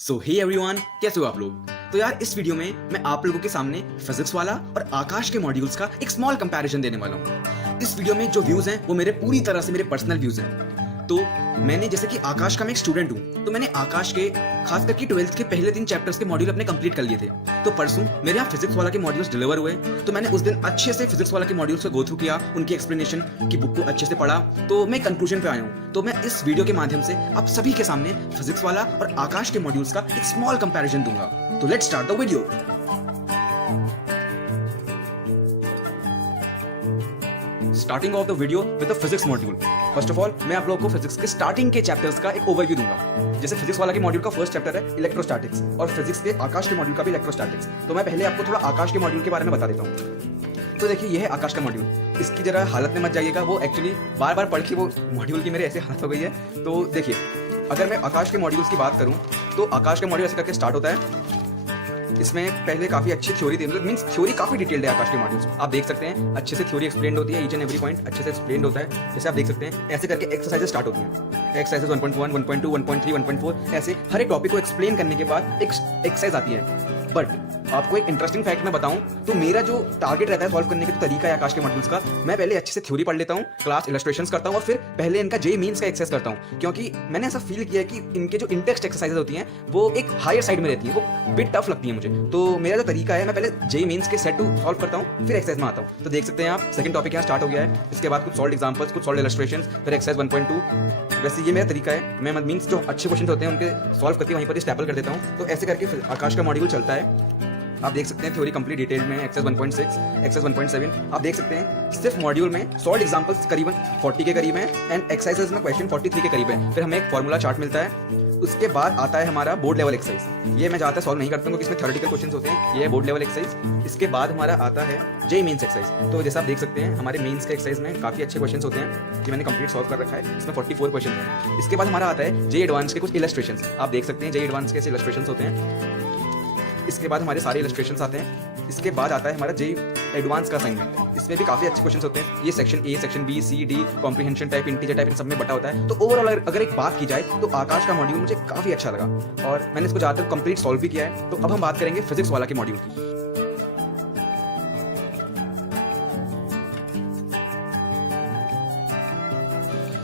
सो hey everyone, कैसे हो आप लोग। तो यार इस वीडियो में मैं आप लोगों के सामने फिजिक्स वाला और आकाश के मॉड्यूल्स का एक स्मॉल कंपैरिजन देने वाला हूँ। इस वीडियो में जो व्यूज हैं वो मेरे पूरी तरह से मेरे पर्सनल व्यूज हैं। तो मैंने जैसे कि आकाश का मैं एक स्टूडेंट हूँ, तो मैंने आकाश के खास करके 12th के पहले 3 चैप्टर्स के मॉड्यूल अपने कंप्लीट कर लिए थे। तो परसों मेरे यहाँ फिजिक्स वाला के मॉड्यूल्स डिलीवर हुए, तो मैंने उस दिन अच्छे से फिजिक्स वाला के मॉड्यूल्स को गो थ्रू किया, उनकी एक्सप्लेनेशन की बुक को अच्छे से पढ़ा। तो मैं कंक्लूजन पे आया हूँ। तो मैं इस वीडियो के माध्यम से आप सभी के सामने फिजिक्स वाला और आकाश के मॉड्यूल्स का एक स्मॉल कंपैरिजन दूंगा। तो let's start the video. Starting of the video with the physics module. First of all मैं आप लोगों को फिजिक्स के स्टार्टिंग के चैप्टर्स का एक ओवरव्यू दूंगा। जैसे फिजिक्स वाला के मॉड्यूल का फर्स्ट चैप्टर है इलेक्ट्रोस्टैटिक्स, और फिजिक्स के आकाश के मॉड्यूल का भी इलेक्ट्रोस्टैटिक्स। तो मैं पहले आपको थोड़ा आकाश के मॉड्यूल के बारे में बता देता हूँ। तो देखिए, ये है आकाश का मॉड्यूल। इसकी जरा हालत में मत जाइएगा, वो एक्चुअली बार बार पढ़ के वो मॉड्यूल की मेरे ऐसे हालत हो गई है। तो देखिए, अगर मैं आकाश के मॉड्यूल्स की बात करूँ तो आकाश का मॉड्यूल ऐसे करके स्टार्ट होता है। इसमें पहले काफी अच्छी थ्योरी थी, मतलब मींस थ्योरी काफी डिटेल्ड है आकाश के मॉड्यूल्स। आप देख सकते हैं अच्छे से थ्योरी एक्सप्लेन होती है, ईच एंड एवरी पॉइंट अच्छे से एक्सप्लेन होता है। जैसे आप देख सकते हैं ऐसे करके एक्सरसाइज स्टार्ट होती हैं। एक्सरसाइज 1.1, 1.2, 1.3, 1.4 ऐसे हर एक टॉपिक को एक्सप्लेन करने के बाद एक एक्सरसाइज आती है। बट आपको एक इंटरेस्टिंग फैक्ट मैं बताऊं तो मेरा जो टारगेट रहता है सॉल्व करने का तरीका है आकाश के मॉड्यूल्स का, मैं पहले अच्छे से थ्योरी पढ़ लेता हूं, क्लास इलस्ट्रेशंस करता हूं और फिर पहले इनका जेईई मींस का एक्सेस करता हूं। क्योंकि मैंने ऐसा फील किया कि इनके जो इंटेक्स्ट एक्सरसाइजेज होती हैं वो एक हायर साइड में रहती है, वो बिट टफ लगती है मुझे। तो मेरा जो तरीका है, मैं पहले जेईई मींस के सेट टू सॉल्व करता हूं, फिर एक्सरसाइज में आता हूं। तो देख सकते हैं आप, सेकंड टॉपिक यहाँ स्टार्ट हो गया है। इसके बाद कुछ सॉल्व एग्जांपल्स, कुछ सॉल्व इलस्ट्रेशंस, फिर एक्सरसाइज 1.2। वैसे ये मेरा तरीका है, मैं मींस जो अच्छे क्वेश्चन होते हैं उनके सॉल्व करके वहीं पर स्टैपल कर देता हूँ। तो ऐसे करके आकाश का मॉड्यूल चलता है। आप देख सकते हैं थ्योरी कंप्लीट डिटेल में, एक्सरसाइज 1.6, एक्सरसाइज 1.7। आप देख सकते हैं सिर्फ मॉड्यूल में सॉल्व एग्जांपल्स करीबन 40 के करीब हैं एंड एक्सरसाइजेस में क्वेश्चन 43 के करीब है। फिर हमें एक फॉर्मूला चार्ट मिलता है। उसके बाद आता है हमारा बोर्ड लेवल एक्सरसाइज। ये मैं ज़्यादा सॉल्व नहीं करता हूँ क्योंकि इसमें थ्योरेटिकल क्वेश्चंस होते हैं। ये है बोर्ड लेवल एक्सरसाइज। इसके बाद हमारा आता है जेईई मेंस एक्सरसाइज। तो जैसे आप देख सकते हैं हमारे मेंस के एक्सरसाइज में काफ़ी अच्छे क्वेश्चंस होते हैं, कि मैंने कंप्लीट सॉल्व कर रखा है। इसमें 44 क्वेश्चन है। इसके बाद हमारा आता है जेईई एडवांस के कुछ इलस्ट्रेशंस। आप देख सकते हैं जेईई एडवांस के ऐसे इलस्ट्रेशंस होते हैं। इसके बाद हमारे सारे इलस्ट्रेशंस आते हैं। इसके बाद आता है हमारा जेईई एडवांस का असाइनमेंट। इसमें भी काफी अच्छे क्वेश्चंस होते हैं। ये section A, section B, C, D, comprehension type, integer type, इन सब में बटा होता है। तो ओवरऑल अगर एक बात की जाए तो आकाश का मॉड्यूल मुझे काफी अच्छा लगा और मैंने इसको ज्यादातर कंप्लीट सॉल्व भी किया है। तो अब हम बात करेंगे फिजिक्स वाला के मॉड्यूल की।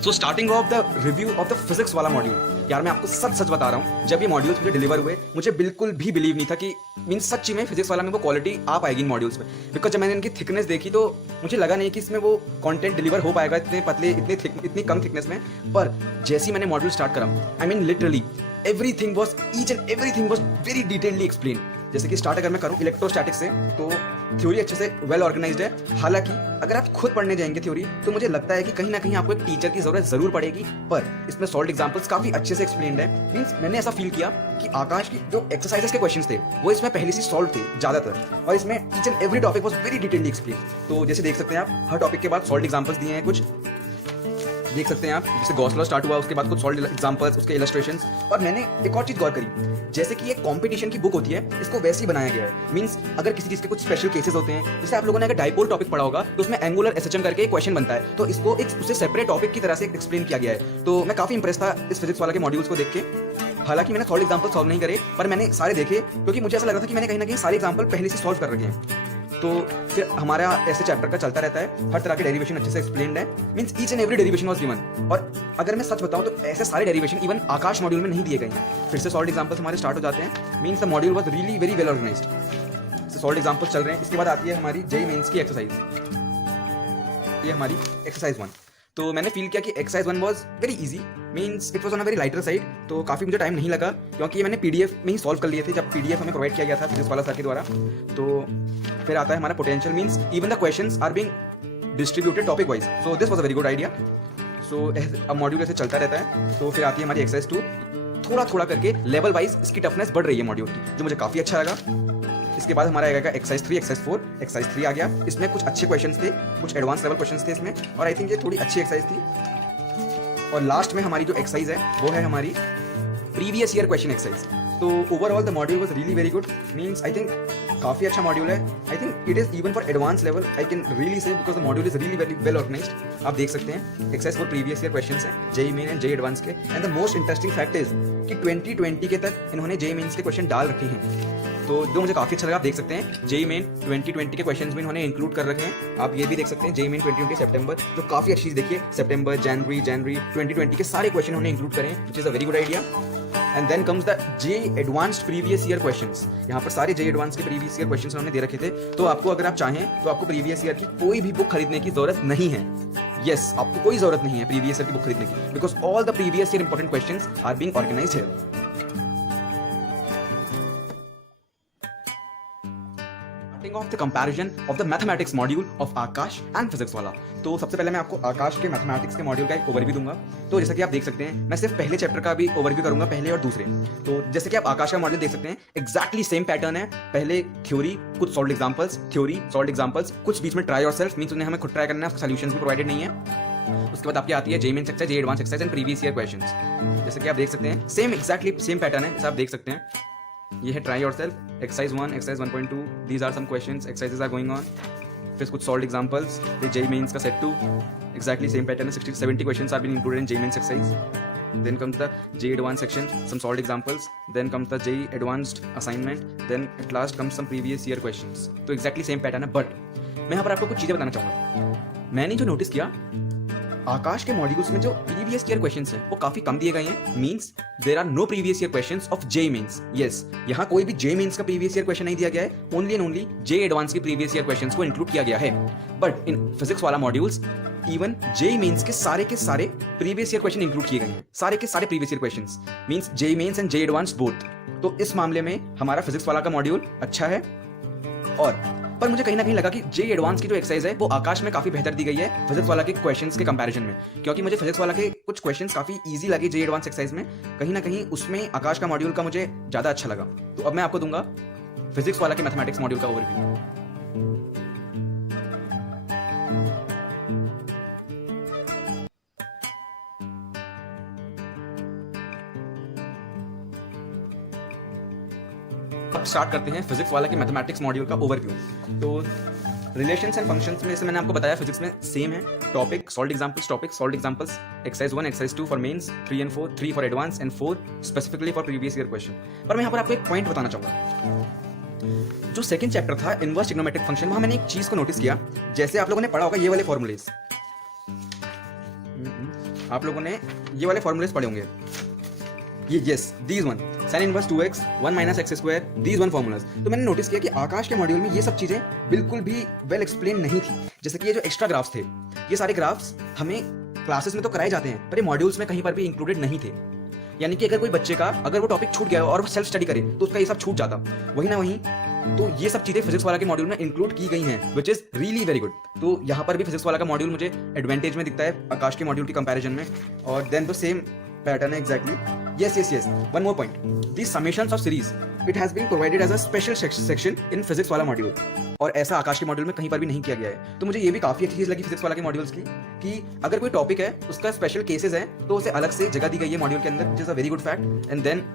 So starting of the review of the physics वाला मॉड्यूल। यार मैं आपको सच सच बता रहा हूँ, जब ये मॉड्यूल्स मुझे डिलीवर हुए मुझे बिल्कुल भी बिलीव नहीं था कि मीन्स सच्ची में फिजिक्स वाला में वो क्वालिटी आ पाएगी इन मॉड्यूल्स में। बिकॉज जब मैंने इनकी थिकनेस देखी तो मुझे लगा नहीं कि इसमें वो कंटेंट डिलीवर हो पाएगा इतने पतले, इतनी कम थिकनेस में। पर जैसे ही मैंने मॉड्यूल स्टार्ट करा, I mean literally everything was, each and everything was very detailed explain. जैसे कि स्टार्ट अगर मैं करूँ इलेक्ट्रोस्टैटिक्स से, तो थ्योरी अच्छे से वेल ऑर्गेनाइज्ड है। हालांकि अगर आप खुद पढ़ने जाएंगे थ्योरी तो मुझे लगता है कि कहीं ना कहीं आपको एक टीचर की जरूरत जरूर पड़ेगी। पर इसमें सॉल्व एग्जांपल्स काफी अच्छे से एक्सप्लेन्ड है। मींस मैंने ऐसा फील किया कि आकाश की जो एक्सरसाइजेस के क्वेश्चंस थे वो इसमें पहले से सॉल्व थे ज्यादातर, और इसमें each and every topic was very detailed explain. तो जैसे देख सकते हैं आप, हर टॉपिक के बाद सॉल्व एग्जांपल्स दिए हैं कुछ, देख सकते हैं आप। जैसे गॉस लॉ स्टार्ट हुआ, उसके बाद कुछ सॉल्व एग्जांपल्स, उसके इलस्ट्रेशंस। और मैंने एक और चीज गौर करी, जैसे कि एक कंपटीशन की बुक होती है, इसको वैसे ही बनाया गया है। मींस अगर किसी चीज के कुछ स्पेशल केसेस होते हैं, जैसे आप लोगों ने अगर डाइपोल टॉपिक पढ़ा होगा तो उसमें एंगुलर एसएचएम करके एक क्वेश्चन बनता है, तो इसको एक उससे सेपरेट टॉपिक की तरह से एक्सप्लेन किया गया है। तो मैं काफी इंप्रेस था इस फिजिक्स वाला के मॉड्यूल्स को देख के। हालांकि मैंने सॉल्व एग्जांपल सॉल्व नहीं करे, पर मैंने सारे देखे क्योंकि मुझे ऐसा लगा था कि मैंने कहीं ना कहीं सारे एग्जांपल पहले से सॉल्व कर रखे हैं। तो फिर हमारा ऐसे चैप्टर का चलता रहता है, हर तरह के डेरिवेशन अच्छे से एक्सप्लेन्ड है। Means each and every derivation was given. और अगर मैं सच बताऊं तो ऐसे सारे डेरिवेशन इवन आकाश मॉड्यूल में नहीं दिए गए हैं। फिर से सॉल्व एग्जांपल्स हमारे स्टार्ट हो जाते हैं। Means the module was really very well organised. Solve examples चल रहे हैं। इसके बाद आती है हमारी जेईई मेंस की एक्सरसाइज। ये हमारी एक्सरसाइज 1। तो मैंने फील किया कि exercise 1 was very easy, means it was on a very lighter side. तो काफ़ी मुझे टाइम नहीं लगा क्योंकि ये मैंने पीडीएफ में ही सॉल्व कर लिए थे, जब पीडीएफ हमें प्रोवाइड किया गया था फिजिक्स वाला सर के द्वारा। तो फिर आता है हमारा potential, means even the questions are being distributed topic wise. So this was a very good idea. So अब मॉड्यूल ऐसे चलता रहता है। तो फिर आती है हमारी एक्सरसाइज 2। थोड़ा थोड़ा करके लेवल वाइज इसकी टफनेस बढ़ रही है मॉड्यूल की, जो मुझे काफ़ी अच्छा लगा। इसके बाद हमारा आएगा एक्सरसाइज 3, एक्सरसाइज 4। एक्सरसाइज 3 आ गया, इसमें कुछ अच्छे क्वेश्चंस थे, कुछ एडवांस लेवल क्वेश्चंस थे इसमें, और आई थिंक ये थोड़ी अच्छी एक्सरसाइज थी। और लास्ट में हमारी जो एक्सरसाइज है वो है हमारी प्रीवियस ईयर क्वेश्चन एक्सरसाइज। तो overall the module was really very good. Means I think काफ़ी अच्छा मॉड्यूल है. I think it is even for advance level, I can really say, because the module is really very well organised. आप देख सकते हैं exercise for previous year questions हैं, JEE main and JEE advance के. And the most interesting fact is कि 2020 के तक इन्होंने जेई मेन्स के क्वेश्चन डाल रखे हैं, तो जो मुझे काफ़ी अच्छा लगा. आप देख सकते हैं जेई मेन 2020 के क्वेश्चंस भी इन्होंने इंक्लूड कर रखे हैं. आप ये भी देख सकते हैं जेई मेन 2020 सितंबर, जो काफ़ी अच्छी चीज़. देखिए सितंबर, जनवरी 2020 के सारे क्वेश्चन उन्होंने इंक्लूड करें, which is a very good idea. And then comes the JEE advanced previous year questions. यहाँ पर सारे जे एडवांस के प्रीवियस ईयर क्वेश्चंस उन्होंने दे रखे थे. तो आपको अगर आप चाहें तो आपको प्रीवियस ईयर की कोई भी बुक खरीदने की जरूरत नहीं है. यस, आपको कोई जरूरत नहीं है प्रीवियस ईयर की बुक खरीदने की, because all the previous year important questions are being organised here. Of the comparison of the mathematics module of Aakash and Physics Wallah. तो सबसे पहले मैं आपको आकाश के मैथमेटिक्स के मॉड्यूल का एक ओवरव्यू दूंगा. तो जैसा कि आप देख सकते हैं, मैं सिर्फ पहले चैप्टर का भी ओवरव्यू करूंगा, पहले और दूसरे. तो जैसे कि आप आकाश का मॉड्यूल देख सकते हैं, एग्जैक्टली सेम पैटर्न है. पहले थ्योरी, कुछ solved examples, theory solved examples, कुछ बीच में ट्राई योरसेल्फ, मींस उन्हें हमें खुद ट्राई करना है, सॉल्यूशंस भी प्रोवाइडेड नहीं है. उसके बाद आपकी आती है JEE main exercise, JEE advance exercise and previous year questions. जैसे कि आप देख सकते हैं, सेम एग्जैक्टली सेम पैटर्न है. जैसे आप देख सकते हैं, ये है try yourself, exercise 1, exercise 1.2, these are some questions, exercises are going on. फिर कुछ सॉल्व्ड एग्जांपल्स, फिर जेई मेंस का सेट 2, एग्जैक्टली सेम पैटर्न है. 60-70 questions are been included in JEE mains exercise. Then comes the JEE Advanced section, some solved examples. Then comes the JEE Advanced assignment. Then at last comes some previous year questions. तो exactly same pattern है, but मैं यहाँ पर आपको कुछ चीजें बताना चाहूँगा. मैंने जो नोटिस किया, आकाश के मॉड्यूल्स में जो प्रीवियस ईयर क्वेश्चंस हैं वो काफी कम दिए गए हैं. Means there are no previous year questions of JEE mains. Yes, यहाँ कोई भी जेई मेंस का प्रीवियस ईयर क्वेश्चन नहीं दिया गया है. Only and only JEE advance के प्रीवियस ईयर क्वेश्चंस को इंक्लूड किया गया है. But in Physics Wallah modules even JEE mains के सारे प्रीवियस ईयर क्वेश्चन इंक्लूड किए गए हैं. सारे के सारे previous year questions, means JEE mains and JEE advance both. तो इस मामले में हमारा फिजिक्स वाला का मॉड्यूल अच्छा है. और पर मुझे कहीं ना कहीं लगा कि जेई एडवांस की जो एक्सरसाइज है वो आकाश में काफी बेहतर दी गई है फिजिक्स वाला के क्वेश्चंस के कंपैरिजन में. क्योंकि मुझे फिजिक्स वाला के कुछ क्वेश्चंस काफी इजी लगे जेई एडवांस एक्सरसाइज में, कहीं ना कहीं उसमें आकाश का मॉड्यूल का मुझे ज्यादा अच्छा लगा. तो अब मैं आपको दूंगा फिजिक्स वाला के मैथमेटिक्स मॉड्यूल का ओवरव्यू. अब स्टार्ट करते हैं फिजिक्स वाला के मैथमेटिक्स मॉड्यूल का ओवरव्यू. तो रिलेशंस एंड फंक्शंस में जैसे मैंने आपको बताया फिजिक्स में सेम है. Topic solved examples, topic solved examples, exercise 1, exercise 2 for mains, 3 and 4, 3 for advance and 4 specifically for previous year question. पर मैं यहाँ पर आपको एक पॉइंट बताना चाहूंगा. जो सेकंड चैप्टर था इनवर्स ट्रिग्नोमेट्रिक फंक्शन, वहां मैंने एक चीज को नोटिस किया. जैसे आप लोगों ने पढ़ा होगा ये वाले फॉर्मूलेज, आप लोगों ने ये वाले फॉर्मूलेज पढ़े होंगे. ये yes, these one sin inverse 2x 1 minus x square, these one formulas. तो मैंने नोटिस किया कि आकाश के मॉड्यूल में ये सब चीजें बिल्कुल भी वेल एक्सप्लेन नहीं थी. जैसे कि ये जो एक्स्ट्रा ग्राफ्स थे, ये सारे ग्राफ्स हमें क्लासेस में तो कराए जाते हैं, पर ये मॉड्यूल्स में कहीं पर भी इंक्लूडेड नहीं थे. यानी कि अगर कोई बच्चे का अगर वो टॉपिक छूट गया और वो सेल्फ स्टडी करे तो उसका ये सब छूट जाता. वही ना वही, तो ये सब चीजें फिजिक्स वाला के मॉड्यूल में इंक्लूड की गई हैं, which is really very good. तो यहाँ पर भी फिजिक्स वाला का मॉड्यूल मुझे एडवांटेज में दिखता है आकाश के मॉड्यूल के कंपैरिजन में. और then the same pattern exactly. Yes. One more point. These summations of series, it has been provided as a special section in physics वाला मॉड्यूल. और ऐसा आकाश के मॉड्यूल में कहीं पर भी नहीं किया गया है. तो मुझे ये भी काफी अच्छी चीज लगी फिजिक्स वाला के मॉड्यूल्स की, कि अगर कोई टॉपिक है उसका स्पेशल केसेस है तो उसे अलग से जगह दी गई है मॉड्यूल के अंदर, which is a very good fact. And then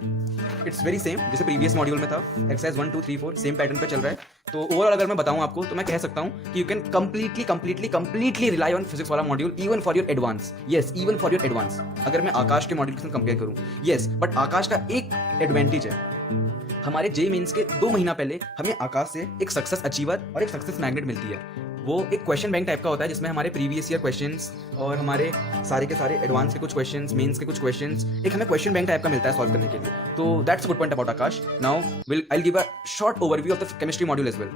it's very same जैसे प्रीवियस मॉड्यूल में था. एक्सरसाइज 1, 2, 3, 4 सेम पैटर्न पे चल रहा है. तो ओवरऑल अगर मैं बताऊं आपको तो मैं कह सकता हूं कि you can completely rely on physics वाला module even for your advance. Yes, even for your advance अगर मैं आकाश के मॉड्यूल के साथ कंपेयर करूं. यस, बट आकाश का एक एडवांटेज है. हमारे जेई मेंस के 2 महीना पहले हमें आकाश से एक सक्सेस अचीवर और एक सक्सेस मैग्नेट मिलती है. वो एक क्वेश्चन बैंक टाइप का होता है जिसमें हमारे प्रीवियस ईयर क्वेश्चंस और हमारे सारे के सारे एडवांस के कुछ क्वेश्चंस, मेंस के कुछ क्वेश्चंस, एक हमें क्वेश्चन बैंक टाइप का मिलता है सॉल्व करने के लिए. तो that's a good point about Aakash. Now I will give a short overview of the chemistry module as well.